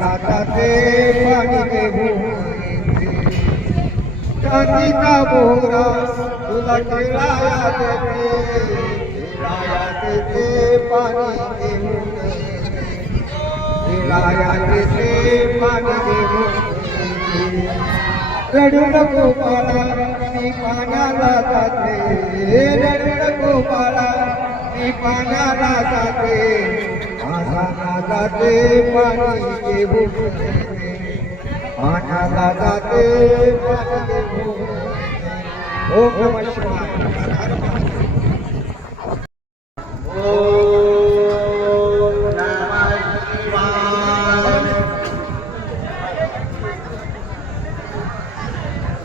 নাতাতে পানিতে কাকিকা বোরা তুলা কেলায়াতে কেলায়াতে পানিতে মুখে रडू नको बाळा मी पाण्याला जाते रडू नको बाळा मी पाण्याला जाते माझा जाते पाणी घेऊन पाण्याला जाते पाणी घेऊन ओम नमः शिवाय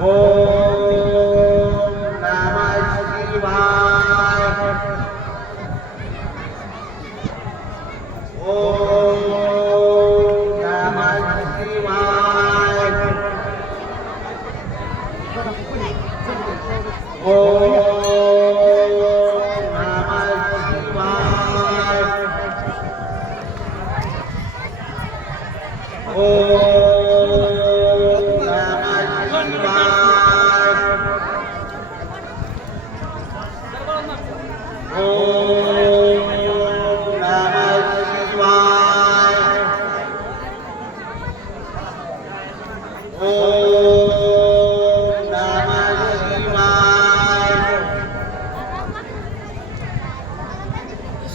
嗡嘛呢叭咪吽，嗡嘛呢叭咪吽，嗡嘛呢叭咪吽。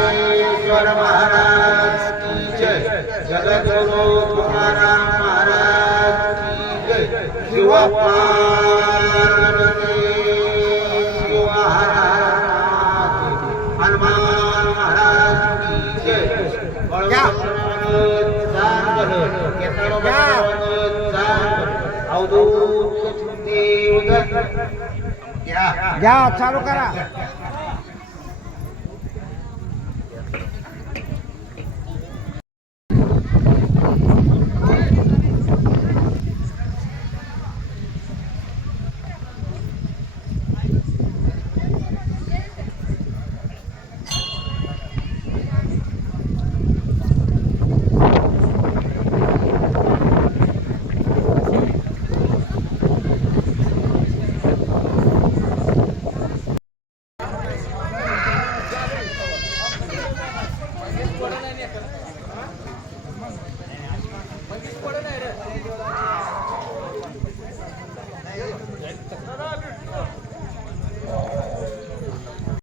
ज्ञानेश्वर महाराज की जय। जगद्गुरु तुकाराम महाराज की जय। शिवपार्वती महाराज हनुमान महाराज की जय। अवधूत देव घ्या चालू करा।